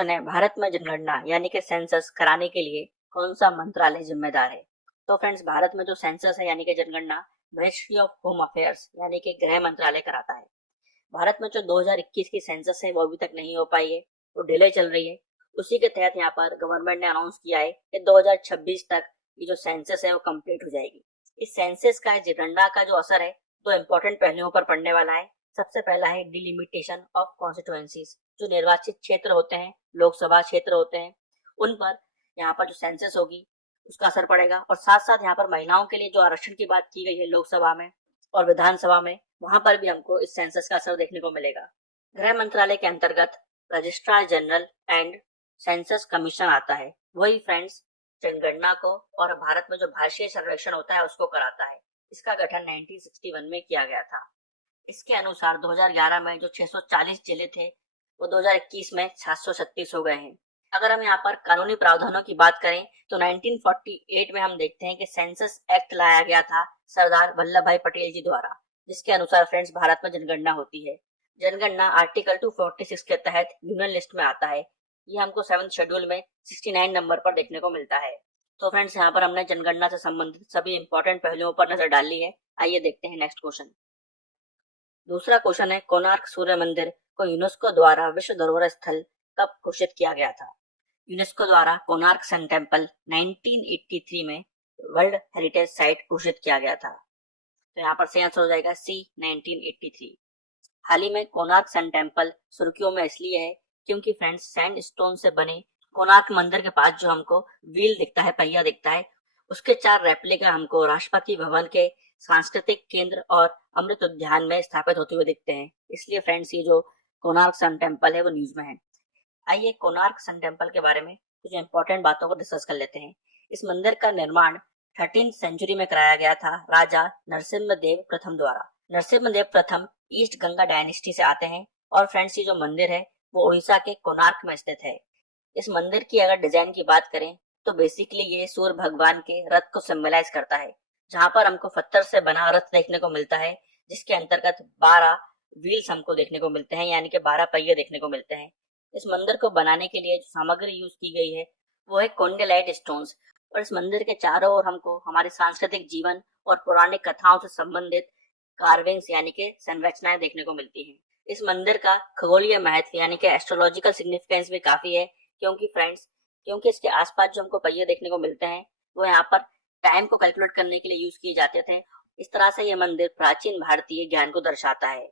है भारत में जनगणना यानी कि सेंसस कराने के लिए कौन सा मंत्रालय जिम्मेदार है। तो फ्रेंड्स, भारत में जो सेंसस है यानी कि जनगणना मिनिस्ट्री ऑफ होम अफेयर्स यानी कि गृह मंत्रालय कराता है। भारत में जो 2021 की सेंसस है वो अभी तक नहीं हो पाई है, वो डिले चल रही है। उसी के तहत यहाँ पर गवर्नमेंट ने अनाउंस किया है कि 2026 तक ये जो सेंसस है वो कंप्लीट हो जाएगी। इस सेंसस का जनगणना का जो असर है दो इम्पोर्टेंट पहलुओं पर पड़ने वाला है। सबसे पहला है डिलिमिटेशन ऑफ कॉन्स्टिट्यूएंसीज, जो निर्वाचित क्षेत्र होते हैं, लोकसभा क्षेत्र होते हैं, उन पर यहाँ पर जो सेंसस होगी उसका असर पड़ेगा। और साथ साथ यहाँ पर महिलाओं के लिए जो आरक्षण की बात की गई है लोकसभा में और विधानसभा में, वहां पर भी हमको इस सेंसस का असर देखने को मिलेगा। गृह मंत्रालय के अंतर्गत registrar general and census commission आता है। वही फ्रेंड्स जनगणना को और भारत में जो भारतीय सर्वेक्षण होता है उसको कराता है। इसका गठन 1961 में किया गया था। इसके अनुसार 2011 में जो 640 जिले थे वो 2021 में 736 हो गए हैं। अगर हम यहाँ पर कानूनी प्रावधानों की बात करें तो 1948 में हम देखते हैं कि सेंसस एक्ट लाया गया था सरदार वल्लभ भाई पटेल जी द्वारा, जिसके अनुसार फ्रेंड्स भारत में जनगणना होती है। जनगणना आर्टिकल 246 के तहत यूनियन लिस्ट में आता है। ये हमको 7th शेड्यूल में 69 नंबर पर देखने को मिलता है। तो फ्रेंड्स, यहाँ पर हमने जनगणना से संबंधित सभी इंपॉर्टेंट पहलुओं पर नजर डाली है। आइए देखते हैं नेक्स्ट क्वेश्चन। दूसरा क्वेश्चन है, कोणार्क सूर्य मंदिर को यूनेस्को द्वारा विश्व धरोहर स्थल कब घोषित किया गया था। यूनेस्को द्वारा कोणार्क सन टेम्पल 1983 में वर्ल्ड हेरिटेज साइट घोषित किया गया था। तो यहाँ पर सही आंसर हो जाएगा सी, 1983। हाल ही में कोणार्क सन टेम्पल सुर्खियों में इसलिए है क्योंकि फ्रेंड्स सैंडस्टोन से बने कोणार्क मंदिर के पास जो हमको व्हील दिखता है, पहिया दिखता है, उसके 4 रेप्लिका हमको राष्ट्रपति भवन के सांस्कृतिक केंद्र और अमृत उद्यान में स्थापित होते हुए दिखते हैं। इसलिए फ्रेंड्स ये जो कोणार्क सन टेम्पल है वो न्यूज में है। आइए कोणार्क सन टेम्पल के बारे में कुछ इंपॉर्टेंट बातों को डिस्कस कर लेते हैं। इस मंदिर का निर्माण 13th सेंचुरी में कराया गया था राजा नरसिम्हदेव प्रथम द्वारा। नरसिम्हदेव प्रथम ईस्ट गंगा डायनेस्टी से आते हैं और फ्रेंड्स ये जो मंदिर है वो उड़ीसा के कोणार्क में स्थित है। इस मंदिर की अगर डिजाइन की बात करें तो बेसिकली ये सूर्य भगवान के रथ को सिंबलाइज करता है, जहाँ पर हमको पत्थर से बना रथ देखने को मिलता है, जिसके अंतर्गत 12 व्हील्स हमको देखने को मिलते हैं, यानी कि 12 पहिए देखने को मिलते हैं। इस मंदिर को बनाने के लिए जो सामग्री यूज की गई है वो है कोंडेलाइट स्टोन्स। और इस मंदिर के चारों ओर हमको हमारे सांस्कृतिक जीवन और पौराणिक कथाओं से संबंधित कार्विंग्स यानी कि संरचनाएं देखने को मिलती हैं। इस मंदिर का खगोलीय महत्व यानी कि एस्ट्रोलॉजिकल सिग्निफिकेंस भी काफी है, क्योंकि इसके आसपास जो हमको पहिए देखने को मिलते हैं वो यहाँ पर टाइम को कैलकुलेट करने के लिए यूज किए जाते थे। इस तरह से यह मंदिर प्राचीन भारतीय ज्ञान को दर्शाता है।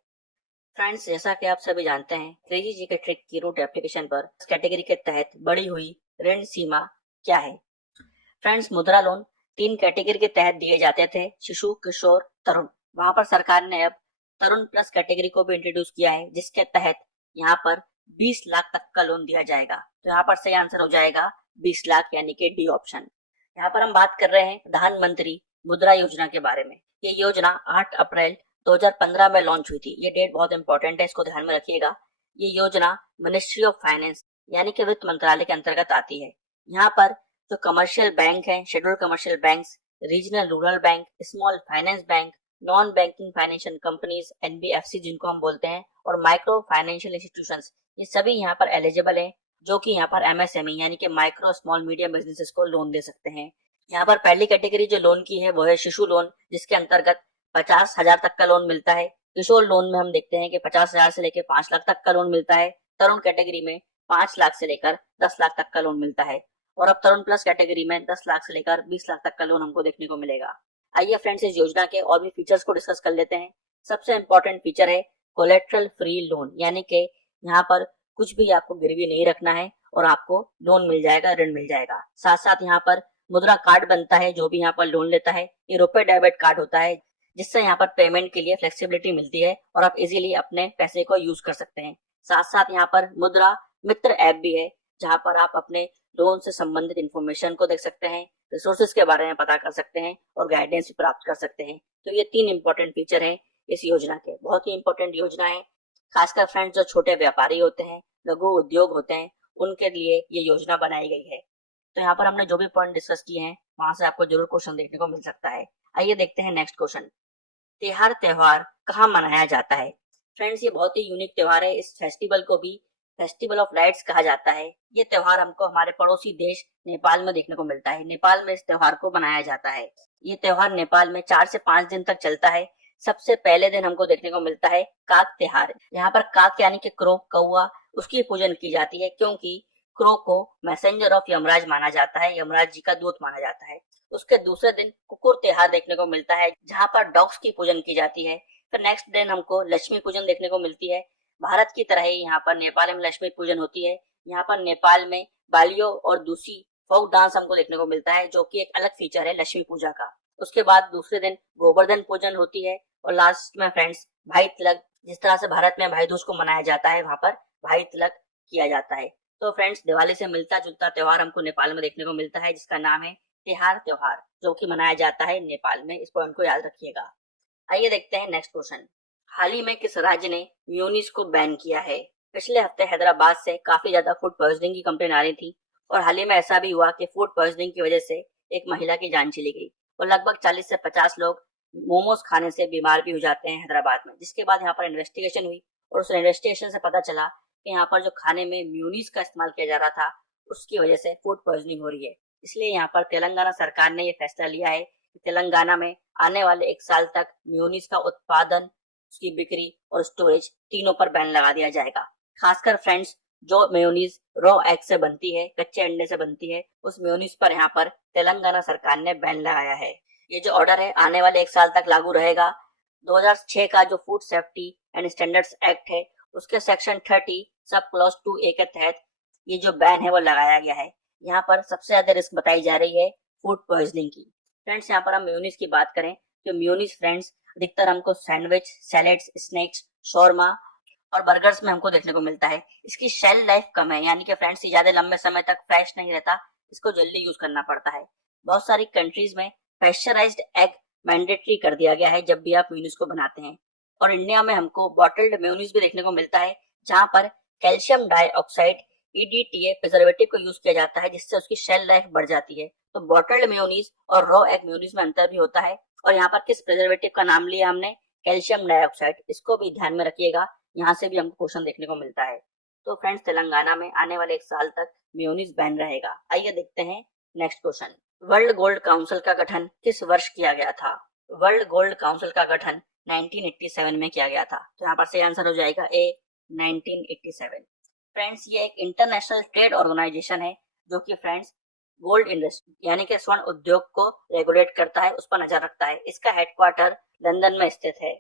फ्रेंड्स, जैसा कि आप सभी जानते हैं, क्रेजी जी के ट्रिक की रूट एप्लीकेशन पर इस कैटेगरी के तहत बढ़ी हुई ऋण सीमा क्या है। फ्रेंड्स, मुद्रा लोन 3 कैटेगरी के तहत दिए जाते थे, शिशु, किशोर, तरुण। वहां पर सरकार ने अब तरुण प्लस कैटेगरी को भी इंट्रोड्यूस किया है, जिसके तहत यहाँ पर 20 लाख तक का लोन दिया जाएगा। तो यहाँ पर सही आंसर हो जाएगा 20 लाख यानी कि डी ऑप्शन। यहाँ पर हम बात कर रहे हैं प्रधानमंत्री मुद्रा योजना के बारे में। ये योजना 8 अप्रैल 2015 में लॉन्च हुई थी। ये डेट बहुत इंपॉर्टेंट है, इसको ध्यान में रखिएगा। ये योजना मिनिस्ट्री ऑफ फाइनेंस यानी कि वित्त मंत्रालय के अंतर्गत आती है। यहाँ पर जो कमर्शियल बैंक है, schedule commercial banks, regional rural bank, small finance bank, non banking financial companies NBFC जिनको हम बोलते हैं, और माइक्रो फाइनेंशियल इंस्टीट्यूशंस, ये सभी यहाँ पर एलिजिबल है, जो कि यहाँ पर एमएसएमई यानी कि माइक्रो स्मॉल मीडियम बिजनेसेस को लोन दे सकते हैं। यहाँ पर पहली कैटेगरी जो लोन की है वो है शिशु लोन, जिसके अंतर्गत 50,000 तक का लोन मिलता है। किशोर लोन में हम देखते हैं कि 50,000 से लेकर 5 लाख तक का लोन मिलता है। तरुण कैटेगरी में 5 लाख से लेकर 10 लाख तक का लोन मिलता है। और अब तरुण प्लस कैटेगरी में 10 लाख से लेकर 20 लाख तक का लोन हमको देखने को मिलेगा। आइए फ्रेंड्स, इस योजना के और भी फीचर्स को डिस्कस कर लेते हैं। सबसे इंपॉर्टेंट फीचर है कोलेट्रल फ्री लोन, यानी कि यहाँ पर कुछ भी आपको गिरवी नहीं रखना है और आपको लोन मिल जाएगा, ऋण मिल जाएगा। साथ साथ यहाँ पर मुद्रा कार्ड बनता है, जो भी यहाँ पर लोन लेता है ये रुपए डेबिट कार्ड होता है, जिससे यहाँ पर पेमेंट के लिए फ्लेक्सिबिलिटी मिलती है और आप इजीली अपने पैसे को यूज कर सकते हैं। साथ साथ यहाँ पर मुद्रा मित्र ऐप भी है, जहाँ पर आप अपने लोन से संबंधित इंफॉर्मेशन को देख सकते हैं, रिसोर्सेज के बारे में पता कर सकते हैं और गाइडेंस भी प्राप्त कर सकते हैं। तो ये 3 इंपॉर्टेंट फीचर हैं इस योजना के। बहुत ही इंपॉर्टेंट योजना है, खासकर फ्रेंड्स जो छोटे व्यापारी होते हैं, लघु उद्योग होते हैं, उनके लिए ये योजना बनाई गई है। तो यहाँ पर हमने जो भी पॉइंट डिस्कस किए हैं वहां से आपको जरूर क्वेश्चन देखने को मिल सकता है। आइए देखते हैं नेक्स्ट क्वेश्चन। त्योहार कहाँ मनाया जाता है। फ्रेंड्स, ये बहुत ही यूनिक त्योहार है। इस फेस्टिवल को भी फेस्टिवल ऑफ लाइट्स कहा जाता है। ये त्योहार हमको हमारे पड़ोसी देश नेपाल में देखने को मिलता है। नेपाल में इस त्योहार को मनाया जाता है। ये त्योहार नेपाल में 4 से 5 दिन तक चलता है। सबसे पहले दिन हमको देखने को मिलता है काक त्योहार। यहाँ पर काक यानी कि क्रो, कौवा, उसकी पूजन की जाती है क्योंकि क्रो को मैसेंजर ऑफ यमराज माना जाता है, यमराज जी का दूत माना जाता है। उसके दूसरे दिन कुकुर त्योहार देखने को मिलता है जहाँ पर डॉग्स की पूजन की जाती है। फिर नेक्स्ट दिन हमको लक्ष्मी पूजन देखने को मिलती है। भारत की तरह ही यहाँ पर नेपाल में लक्ष्मी पूजन होती है। यहाँ पर नेपाल में बालियो और दूसरी फोक डांस हमको देखने को मिलता है जो कि एक अलग फीचर है लक्ष्मी पूजा का। उसके बाद दूसरे दिन गोवर्धन पूजन होती है और लास्ट में फ्रेंड्स भाई तिलक, जिस तरह से भारत में भाई दूज को मनाया जाता है वहाँ पर भाई तिलक किया जाता है। तो फ्रेंड्स दिवाली से मिलता जुलता त्योहार हमको नेपाल में देखने को मिलता है जिसका नाम है तिहार त्योहार, जो कि मनाया जाता है नेपाल में। इस पॉइंट को याद रखिएगा। आइए देखते हैं नेक्स्ट क्वेश्चन। हाल ही में किस राज्य ने म्यूनिस को बैन किया है? पिछले हफ्ते हैदराबाद से काफी ज्यादा फूड पॉइजनिंग की कंप्लेन आ रही थी और हाल ही में ऐसा भी हुआ कि फूड पॉइजनिंग की वजह से एक महिला की जान चली गई और लगभग 40 से 50 लोग मोमोज खाने से बीमार भी हो जाते हैं हैदराबाद में। जिसके बाद यहाँ पर इन्वेस्टिगेशन हुई और उस इन्वेस्टिगेशन से पता चला कि यहाँ पर जो खाने में म्यूनिस का इस्तेमाल किया जा रहा था उसकी वजह से फूड पॉइजनिंग हो रही है। इसलिए यहाँ पर तेलंगाना सरकार ने ये फैसला लिया है कि तेलंगाना में आने वाले 1 साल तक म्यूनिस का उत्पादन, उसकी बिक्री और स्टोरेज तीनों पर बैन लगा दिया जाएगा। खासकर फ्रेंड्स जो मेयोनीज रॉ एग से बनती है, कच्चे अंडे से बनती है, उस मेयोनीज पर यहाँ पर तेलंगाना सरकार ने बैन लगाया है। ये जो ऑर्डर है आने वाले 1 साल तक लागू रहेगा। 2006 का जो food safety and standards act है उसके सेक्शन 30 सब क्लॉज 2A के तहत ये जो बैन है वो लगाया गया है। यहाँ पर सबसे ज्यादा रिस्क बताई जा रही है फूड पॉइजनिंग की। फ्रेंड्स यहाँ पर हम मेयोनीज की बात करें तो मेयोनीज फ्रेंड्स अधिकतर हमको सैंडविच, सैलेड्स, स्नैक्स, शॉर्मा और बर्गर्स में हमको देखने को मिलता है। इसकी शेल लाइफ कम है यानी कि फ्रेंड्स ये ज्यादा लंबे समय तक फ्रेश नहीं रहता, इसको जल्दी यूज करना पड़ता है। बहुत सारी कंट्रीज में प्रेशराइज्ड एग मैंडेटरी कर दिया गया है जब भी आप मेयोनीज को बनाते हैं और इंडिया में हमको बॉटल्ड मेयोनीज भी देखने को मिलता है जहाँ पर कैल्शियम डाइऑक्साइड EDTA प्रिजर्वेटिव को यूज किया जाता है जिससे उसकी शेल लाइफ बढ़ जाती है। तो बॉटल्ड मेयोनीज और रॉ एग मेयोनीज में अंतर भी होता है। और यहाँ पर किस प्रिजर्वेटिव का नाम लिया हमने? Calcium dioxide. इसको भी ध्यान में रखिएगा, यहाँ से भी हमको क्वेश्चन देखने को मिलता है। तो फ्रेंड्स तेलंगाना में आने वाले 1 साल तक मेयोनीज बैन रहेगा। आइए देखते हैं next question. World gold council का गठन किस वर्ष किया गया था? वर्ल्ड गोल्ड काउंसिल का गठन 1987 में किया गया था। तो यहाँ पर सही आंसर हो जाएगा A 1987। फ्रेंड्स ये एक इंटरनेशनल ट्रेड ऑर्गेनाइजेशन है जो कि फ्रेंड्स गोल्ड इंडस्ट्री यानी कि स्वर्ण उद्योग को रेगुलेट करता है, उस पर नजर रखता है। इसका हेडक्वार्टर लंदन में स्थित है।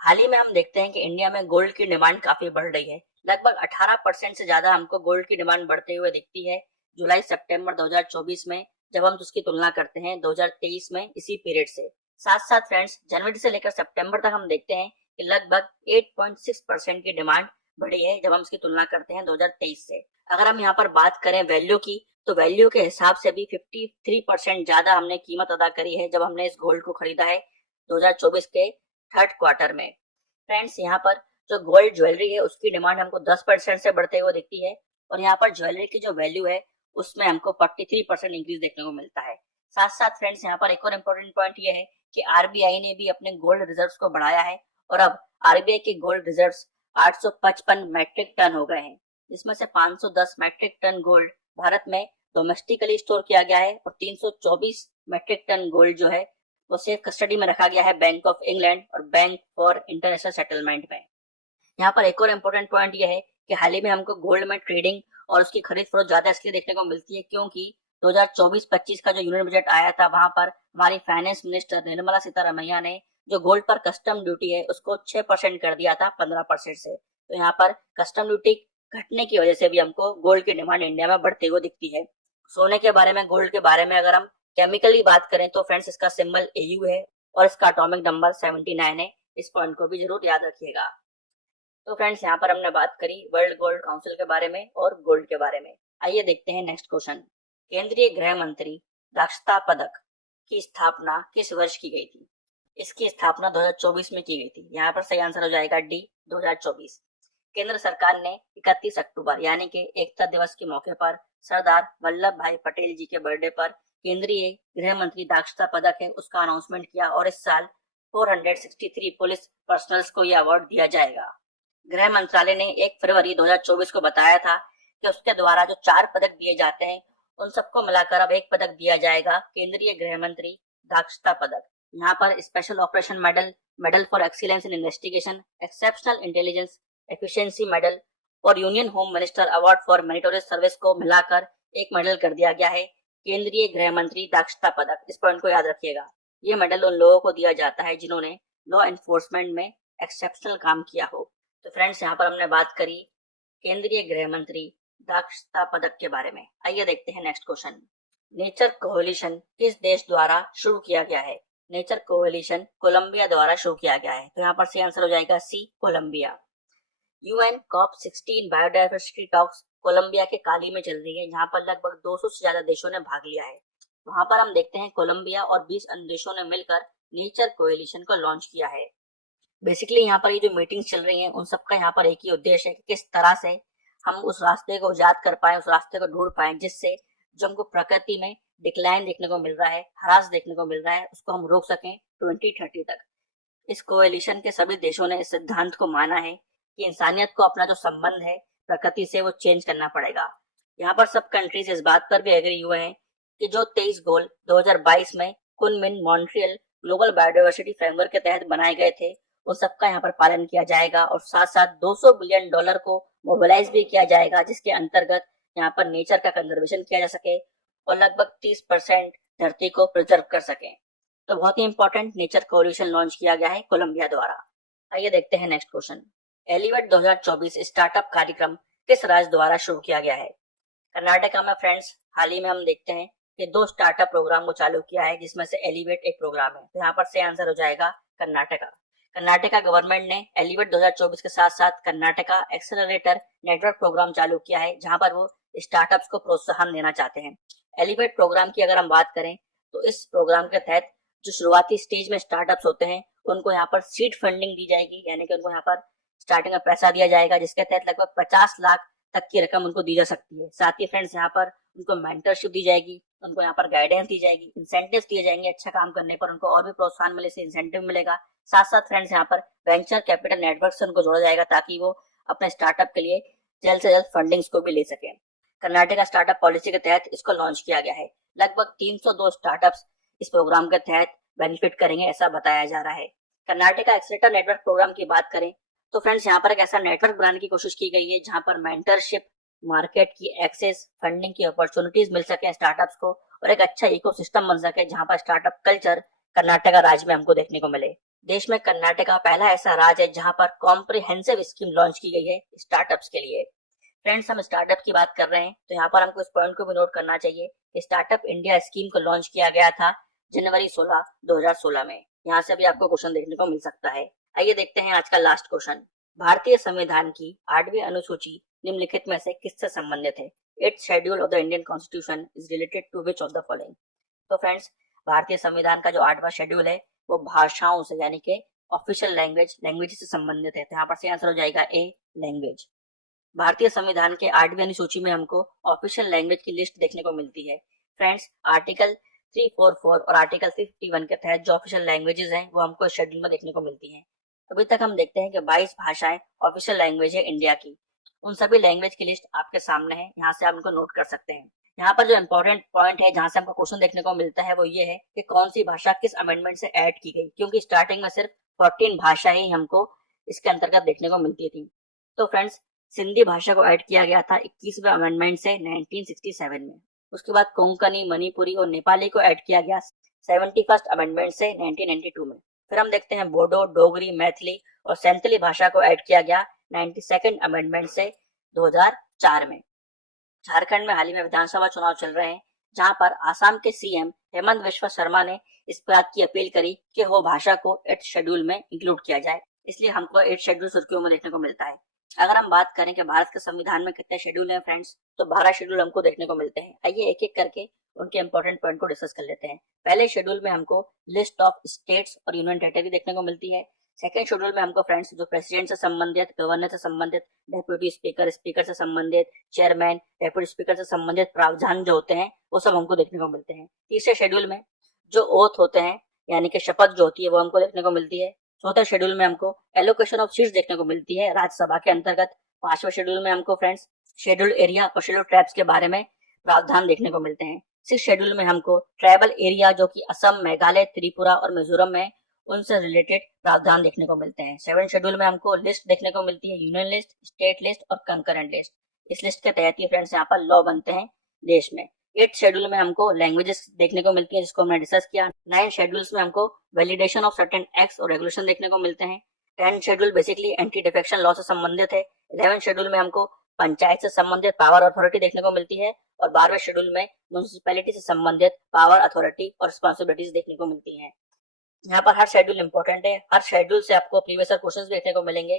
हाल ही में हम देखते हैं कि इंडिया में गोल्ड की डिमांड काफी बढ़ रही है। लगभग 18% से ज्यादा हमको गोल्ड की डिमांड बढ़ते हुए दिखती है जुलाई सितंबर 2024 में जब हम उसकी तुलना करते हैं 2023 में इसी पीरियड से। साथ साथ फ्रेंड्स जनवरी से लेकर सितंबर तक हम देखते हैं कि लगभग 8.6% की डिमांड बढ़ी है जब हम इसकी तुलना करते हैं 2023 से। अगर हम यहाँ पर बात करें वैल्यू की तो वैल्यू के हिसाब से भी 53% ज्यादा हमने कीमत अदा करी है जब हमने इस गोल्ड को खरीदा है 2024 के 3rd क्वार्टर में। फ्रेंड्स यहाँ पर जो गोल्ड ज्वेलरी है उसकी डिमांड हमको 10% से बढ़ते हुए दिखती है और यहाँ पर ज्वेलरी की जो वैल्यू है उसमें हमको 43% इंक्रीज देखने को मिलता है। साथ साथ फ्रेंड्स यहाँ पर एक और इम्पोर्टेंट पॉइंट ये है कि RBI ने भी अपने गोल्ड रिजर्व्स को बढ़ाया है और अब RBI के गोल्ड रिजर्व्स 855 मैट्रिक टन हो गए हैं, जिसमें से 510 मैट्रिक टन गोल्ड भारत में डोमेस्टिकली स्टोर किया गया है और 324 मैट्रिक टन गोल्ड जो है वो सेफ कस्टडी में रखा गया है बैंक ऑफ इंग्लैंड और बैंक फॉर इंटरनेशनल सेटलमेंट में। यहाँ पर एक और इम्पोर्टेंट पॉइंट ये है कि हाल ही में हमको गोल्ड में ट्रेडिंग और उसकी खरीद फरोख्त ज्यादा इसलिए देखने को मिलती है क्योंकि 2024-25 का जो यूनियन बजट आया था वहां पर हमारी फाइनेंस मिनिस्टर निर्मला सीतारमैया ने जो गोल्ड पर कस्टम ड्यूटी है उसको 6% कर दिया था 15% से। तो यहाँ पर कस्टम ड्यूटी घटने की वजह से भी हमको गोल्ड की डिमांड इंडिया में बढ़ती हुई दिखती है। सोने के बारे में, गोल्ड के बारे में अगर हम केमिकली बात करें तो फ्रेंड्स इसका सिंबल AU है और इसका एटॉमिक नंबर 79 है। इस पॉइंट को भी जरूर याद रखिएगा। तो फ्रेंड्स यहाँ पर हमने बात करी वर्ल्ड गोल्ड काउंसिल के बारे में और गोल्ड के बारे में। आइए देखते हैं नेक्स्ट क्वेश्चन। केंद्रीय गृह मंत्री दक्षता पदक की स्थापना किस वर्ष की गई थी? इसकी स्थापना 2024 में की गई थी। यहाँ पर सही आंसर हो जाएगा D 2024। केंद्र सरकार ने 31 अक्टूबर यानी कि एकता दिवस के मौके पर सरदार वल्लभ भाई पटेल जी के बर्थडे पर केंद्रीय गृह मंत्री दक्षता पदक है उसका अनाउंसमेंट किया और इस साल 463 पुलिस पर्सनल्स को यह अवार्ड दिया जाएगा। गृह मंत्रालय ने 1 फरवरी 2024 को बताया था कि उसके द्वारा जो 4 पदक दिए जाते हैं उन सबको मिलाकर अब एक पदक दिया जाएगा, केंद्रीय गृह मंत्री दक्षता पदक। यहाँ पर special operation medal, medal for excellence in investigation, exceptional intelligence efficiency medal और union home minister award for meritorious service को मिलाकर एक मेडल कर दिया गया है, केंद्रीय गृह मंत्री दक्षता पदक। इस पॉइंट को याद रखिएगा। ये मेडल उन लोगों को दिया जाता है जिन्होंने लॉ एनफोर्समेंट में एक्सेप्शनल काम किया हो। तो फ्रेंड्स, यहाँ पर हमने बात करी केंद्रीय गृह मंत्री दक्षता पदक के बारे में। आइए देखते हैं नेक्स्ट क्वेश्चन। नेचर कोएलिशन किस देश द्वारा शुरू किया गया है? नेचर कोएलिशन कोलंबिया द्वारा शुरू किया गया है। तो यहाँ पर सही आंसर हो जाएगा C, Colombia. UN COP16 biodiversity talks Colombia के काली में चल रही है, जहाँ पर लगभग 200 से ज्यादा देशों ने भाग लिया है। वहां पर हम देखते हैं कोलंबिया और 20 अन्य देशों ने मिलकर नेचर कोएलिशन को लॉन्च किया है। बेसिकली यहाँ पर ये जो मीटिंग्स चल रही हैं उन सबका यहाँ पर एक ही उद्देश्य है कि किस तरह से हम उस रास्ते को इजाद कर पाए, उस रास्ते को ढूंढ पाए जिससे जो हमको प्रकृति में डिक्लाइन देखने को मिल रहा है, ह्रास देखने को मिल रहा है, उसको हम रोक सकें 2030 तक। इस कोएलिशन के सभी देशों ने इस सिद्धांत को माना है कि इंसानियत को अपना जो संबंध है प्रकृति से वो चेंज करना पड़ेगा। यहाँ पर सब कंट्रीज इस बात पर भी एग्री हुए हैं कि जो 23 गोल 2022 में कुनमिन मॉन्ट्रियल ग्लोबल बायोडायवर्सिटी फ्रेमवर्क के तहत बनाए गए थे उन सबका यहाँ पर पालन किया जाएगा और साथ साथ $200 बिलियन को मोबिलाइज भी किया जाएगा, जिसके अंतर्गत यहाँ पर नेचर का कंजर्वेशन किया जा सके और लगभग 30% धरती को प्रिजर्व कर सके। तो बहुत ही इंपॉर्टेंट नेचर कोएलिशन लॉन्च किया गया है कोलंबिया द्वारा। आइए देखते हैं नेक्स्ट क्वेश्चन। एलिवेट 2024 स्टार्टअप कार्यक्रम किस राज्य द्वारा शुरू किया गया है? कर्नाटका में फ्रेंड्स हाल ही में हम देखते हैं कि 2 स्टार्टअप प्रोग्राम को चालू किया है, जिसमें से एलिवेट एक प्रोग्राम है। तो यहाँ पर सही आंसर हो जाएगा कर्नाटका। कर्नाटका गवर्नमेंट ने एलिवेट 2024 के साथ साथ कर्नाटका एक्सेलरेटर नेटवर्क प्रोग्राम चालू किया है, जहां पर वो स्टार्टअप्स को प्रोत्साहन देना चाहते हैं। एलिवेट प्रोग्राम की अगर हम बात करें तो इस प्रोग्राम के तहत जो शुरुआती स्टेज में स्टार्टअप्स होते हैं उनको यहाँ पर सीड फंडिंग दी जाएगी, यानी कि उनको यहाँ पर स्टार्टिंग में पैसा दिया जाएगा, जिसके तहत लगभग 50 लाख तक की रकम उनको दी जा सकती है। साथ ही फ्रेंड्स यहाँ पर उनको मेंटरशिप दी जाएगी, उनको यहाँ पर गाइडेंस दी जाएगी, इंसेंटिव्स दिए जाएंगे, अच्छा काम करने पर उनको और भी प्रोत्साहन मिले से इंसेंटिव मिलेगा। साथ साथ फ्रेंड्स यहाँ पर वेंचर कैपिटल नेटवर्क से उनको जोड़ा जाएगा ताकि वो अपने स्टार्टअप के लिए जल्द से जल्द फंडिंग्स को भी ले सके। कर्नाटका स्टार्टअप पॉलिसी के तहत इसको लॉन्च किया गया है। लगभग 302 स्टार्टअप्स इस प्रोग्राम के तहत बेनिफिट करेंगे, ऐसा बताया जा रहा है। कर्नाटका एक्सेलरेटर नेटवर्क प्रोग्राम की बात करें तो फ्रेंड्स यहाँ पर एक ऐसा नेटवर्क बनाने की कोशिश की गई है जहां पर मेंटरशिप, मार्केट की एक्सेस, फंडिंग की अपॉर्चुनिटीज मिल सके स्टार्टअप्स को और एक अच्छा इकोसिस्टम बन सके जहां पर स्टार्टअप कल्चर कर्नाटका राज्य में हमको देखने को मिले। देश में कर्नाटका पहला ऐसा राज्य है जहां पर कॉम्प्रिहेंसिव स्कीम लॉन्च की गई है स्टार्टअप्स के लिए। फ्रेंड्स, हम स्टार्टअप की बात कर रहे हैं तो यहाँ पर हमको इस पॉइंट को भी नोट करना चाहिए। स्टार्टअप इंडिया स्कीम को लॉन्च किया गया था जनवरी 16, 2016 में। यहाँ से भी आपको क्वेश्चन देखने को मिल सकता है। आइए देखते हैं आज का लास्ट क्वेश्चन। भारतीय संविधान की 8वीं अनुसूची निम्नलिखित में से किससे संबंधित है? 8th schedule of the Indian constitution is related to which of the following? तो फ्रेंड्स, भारतीय संविधान का जो 8वां शेड्यूल है वो भाषाओं से यानी कि ऑफिशियल लैंग्वेज से संबंधित है। तो यहाँ पर सही आंसर हो जाएगा ए, लैंग्वेज। भारतीय संविधान के 8वीं अनुसूची में हमको ऑफिशियल लैंग्वेज की लिस्ट देखने को मिलती है। फ्रेंड्स, आर्टिकल 344 और आर्टिकल 351 के तहत जो ऑफिशियल लैंग्वेजेस हैं वो हमको शेड्यूल में देखने को मिलती हैं। अभी तक हम देखते हैं कि 22 भाषाएं ऑफिशियल लैंग्वेज है इंडिया की। उन सभी लैंग्वेज की लिस्ट आपके सामने है, यहाँ से आप उनको नोट कर सकते हैं। यहाँ पर जो इम्पोर्टेंट पॉइंट है जहाँ से हमको क्वेश्चन देखने को मिलता है वो ये है कि कौन सी भाषा किस अमेंडमेंट से ऐड की गई, क्योंकि स्टार्टिंग में सिर्फ 14 भाषा ही हमको इसके अंतर्गत देखने को मिलती थी। तो फ्रेंड्स, सिंधी भाषा को ऐड किया गया था 21वें अमेंडमेंट से 1967 में। उसके बाद कोंकणी, मणिपुरी और नेपाली को ऐड किया गया 71st अमेंडमेंट से 1992 में। फिर हम देखते हैं बोडो, डोगरी, मैथिली और सैंथली भाषा को ऐड किया गया 92nd अमेंडमेंट से 2004 में। झारखंड में हाल ही में विधानसभा चुनाव चल रहे हैं, जहां पर आसाम के सीएम हेमंत बिस्वा शर्मा ने इस बात की अपील करी कि वो भाषा को 8th शेड्यूल में इंक्लूड किया जाए, इसलिए हमको 8th शेड्यूल सुर्खियों में देखने को मिलता है। अगर हम बात करें कि भारत के संविधान में कितने शेड्यूल हैं फ्रेंड्स, तो 12 शेड्यूल हमको देखने को मिलते हैं। आइए एक एक करके उनके इंपॉर्टेंट पॉइंट को डिस्कस कर लेते हैं। पहले शेड्यूल में हमको लिस्ट ऑफ स्टेट्स और यूनियन टेरिटरी देखने को मिलती है। सेकेंड शेड्यूल में हमको फ्रेंड्स जो प्रेसिडेंट से संबंधित, गवर्नर से संबंधित, डेप्यूटी स्पीकर, स्पीकर से संबंधित, चेयरमैन, डेप्यूटी स्पीकर से संबंधित प्रावधान जो होते हैं वो सब हमको देखने को मिलते हैं। तीसरे शेड्यूल में जो ओथ होते हैं यानी कि शपथ जो होती है वो हमको देखने को मिलती है। चौथे शेड्यूल में हमको एलोकेशन ऑफ सीट्स देखने को मिलती है राज्यसभा के अंतर्गत। 5वें शेड्यूल में हमको फ्रेंड्स शेड्यूल एरिया और शेड्यूल ट्राइब्स के बारे में प्रावधान देखने को मिलते हैं। 6 शेड्यूल में हमको ट्राइबल एरिया जो कि असम, मेघालय, त्रिपुरा और मिजोरम में उनसे रिलेटेड प्रावधान देखने को मिलते हैं। 7 शेड्यूल में हमको लिस्ट देखने को मिलती है, यूनियन लिस्ट, स्टेट लिस्ट और कंकरेंट लिस्ट। इस लिस्ट के तहत ही फ्रेंड्स यहाँ पर लॉ बनते हैं देश में। 8 शेड्यूल में हमको लैंग्वेजेस देखने को मिलती है जिसको हमने डिस्कस किया। 9 शेड्यूल्स में हमको वैलिडेशन ऑफ सर्टेन एक्ट्स और रेगुलेशन देखने को मिलते हैं। 10 schedule basically anti defection law से संबंधित है। 11 शेड्यूल में हमको पंचायत से संबंधित पावर अथॉरिटी देखने को मिलती है और 12वें शेड्यूल में म्युनिसिपैलिटी से संबंधित पावर अथॉरिटी और रिस्पॉन्सिबिलिटीज देखने को मिलती हैं। यहाँ पर हर शेड्यूल इंपॉर्टेंट है, हर शेड्यूल से आपको प्रीवियस ईयर क्वेश्चंस देखने को मिलेंगे,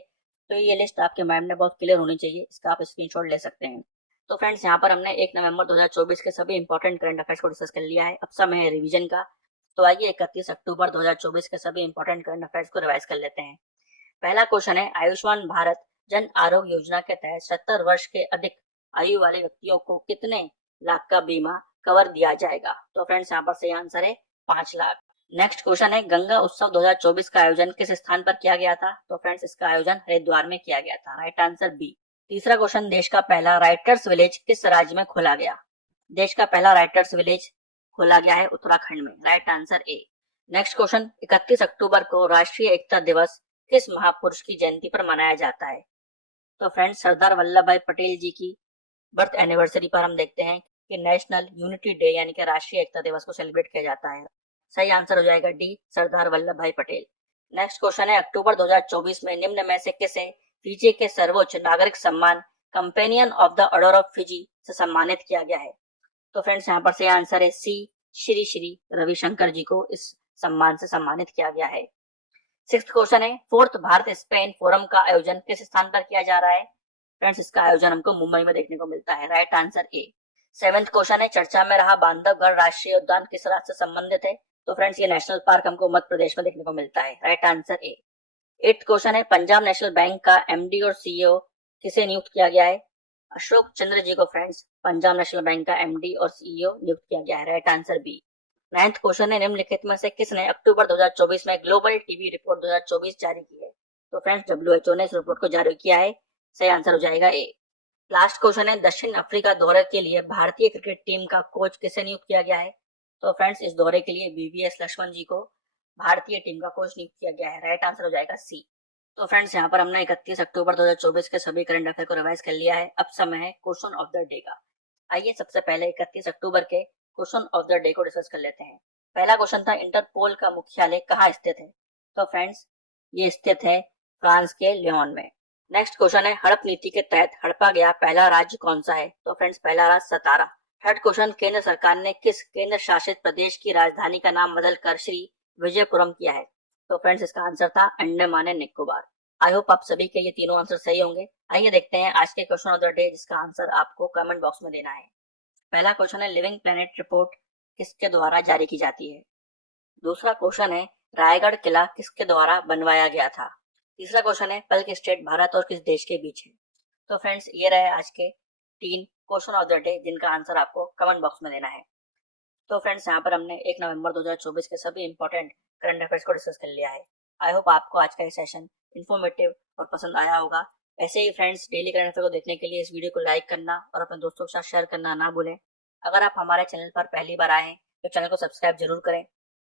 तो ये लिस्ट आपके माइंड में बहुत क्लियर होनी चाहिए, इसका आप स्क्रीनशॉट ले सकते हैं। तो फ्रेंड्स यहाँ पर हमने 1 नवंबर 2024 के सभी इंपॉर्टेंट करंट अफेयर्स को डिस्कस कर लिया है। अब समय है रिवीजन का, तो आइए 31 अक्टूबर 2024 के सभी इंपॉर्टेंट करंट अफेयर्स को रिवाइज कर लेते हैं। पहला क्वेश्चन है, आयुष्मान भारत जन आरोग्य योजना के तहत 70 वर्ष के अधिक आयु वाले व्यक्तियों को कितने लाख का बीमा कवर दिया जाएगा? तो फ्रेंड्स यहाँ पर सही आंसर है 5 लाख। नेक्स्ट क्वेश्चन है, गंगा उत्सव 2024 का आयोजन किस स्थान पर किया गया था? तो फ्रेंड्स इसका आयोजन हरिद्वार में किया गया था। Right answer B. तीसरा क्वेश्चन, देश का पहला राइटर्स विलेज किस राज्य में खोला गया? देश का पहला राइटर्स विलेज खोला गया है उत्तराखंड में। Right answer A. Next question, 31 अक्टूबर को राष्ट्रीय एकता दिवस किस महापुरुष की जयंती पर मनाया जाता है? तो फ्रेंड्स सरदार वल्लभ भाई पटेल जी की बर्थ एनिवर्सरी पर हम देखते हैं कि नेशनल यूनिटी डे यानी कि राष्ट्रीय एकता दिवस को सेलिब्रेट किया जाता है। सही आंसर हो जाएगा डी, सरदार वल्लभ भाई पटेल। नेक्स्ट क्वेश्चन है, अक्टूबर 2024 में निम्न में से किसे फिजी के सर्वोच्च नागरिक सम्मान companion of the order of Fiji से सम्मानित किया गया है? तो फ्रेंड्स यहाँ पर सही आंसर है सी, श्री श्री रविशंकर जी को इस सम्मान से सम्मानित किया गया है। 6th क्वेश्चन है, 4th भारत स्पेन फोरम का आयोजन किस स्थान पर किया जा रहा है? फ्रेंड्स इसका आयोजन हमको मुंबई में देखने को मिलता है। Right answer A. 7th question है, चर्चा में रहा बांधवगढ़ राष्ट्रीय उद्यान किस राज्य से संबंधित है? तो फ्रेंड्स ये नेशनल पार्क हमको मध्य प्रदेश में देखने को मिलता है। Right answer A. 8th question है, पंजाब नेशनल बैंक का एमडी और सीईओ किसे नियुक्त किया गया है? अशोक चंद्र जी को फ्रेंड्स पंजाब नेशनल बैंक का एमडी और सीईओ नियुक्त किया गया है। Right answer B. 9th question है, निम्नलिखित में से किसने अक्टूबर 2024 में ग्लोबल टीबी रिपोर्ट 2024 जारी की है? तो फ्रेंड्स WHO ने इस रिपोर्ट को जारी किया है। सही आंसर हो जाएगा ए। लास्ट क्वेश्चन है, दक्षिण अफ्रीका दौरे के लिए भारतीय क्रिकेट टीम का कोच किसे नियुक्त किया गया है? तो फ्रेंड्स इस दौरे के लिए VVS लक्ष्मण जी को भारतीय टीम का कोच नियुक्त किया गया है। राइट आंसर हो जाएगा सी। तो फ्रेंड्स यहाँ पर हमने 31 अक्टूबर 2024 के सभी करंट अफेयर को रिवाइज कर लिया है। अब समय है क्वेश्चन ऑफ द डे का। आइए सबसे पहले 31 अक्टूबर के क्वेश्चन ऑफ द डे को डिस्कस कर लेते हैं। पहला क्वेश्चन था, इंटरपोल का मुख्यालय कहाँ स्थित है? तो फ्रेंड्स ये स्थित है फ्रांस के लियोन में। नेक्स्ट क्वेश्चन है, हड़प नीति के तहत हड़पा गया पहला राज्य कौन सा है? तो फ्रेंड्स पहला राज्य सतारा। थर्ड क्वेश्चन, केंद्र सरकार ने किस केंद्र शासित प्रदेश की राजधानी का नाम बदलकर श्री विजयपुरम किया है? तो फ्रेंड्स इसका आंसर था Andaman and Nicobar. I hope आप सभी के ये तीनों आंसर सही होंगे। आइए देखते हैं आज के क्वेश्चन ऑफ द डे जिसका आंसर आपको कमेंट बॉक्स में देना है। पहला क्वेश्चन है, लिविंग प्लेनेट रिपोर्ट किसके द्वारा जारी की जाती है? दूसरा क्वेश्चन है, रायगढ़ किला किसके द्वारा बनवाया गया था? तीसरा क्वेश्चन है, पल्क स्टेट भारत और किस देश के बीच है? तो फ्रेंड्स ये रहे आज के 3 क्वेश्चन ऑफ द डे जिनका आंसर आपको कमेंट बॉक्स में देना है। तो फ्रेंड्स यहाँ पर हमने 1 नवंबर 2024 के सभी इंपॉर्टेंट करंट अफेयर्स को डिस्कस कर लिया है। आई होप आपको आज का ये सेशन इन्फॉर्मेटिव और पसंद आया होगा। ऐसे ही फ्रेंड्स डेली करंट अफेयर को देखने के लिए इस वीडियो को लाइक करना और अपने दोस्तों के साथ शेयर करना ना भूलें। अगर आप हमारे चैनल पर पहली बार आए हैं तो चैनल को सब्सक्राइब जरूर करें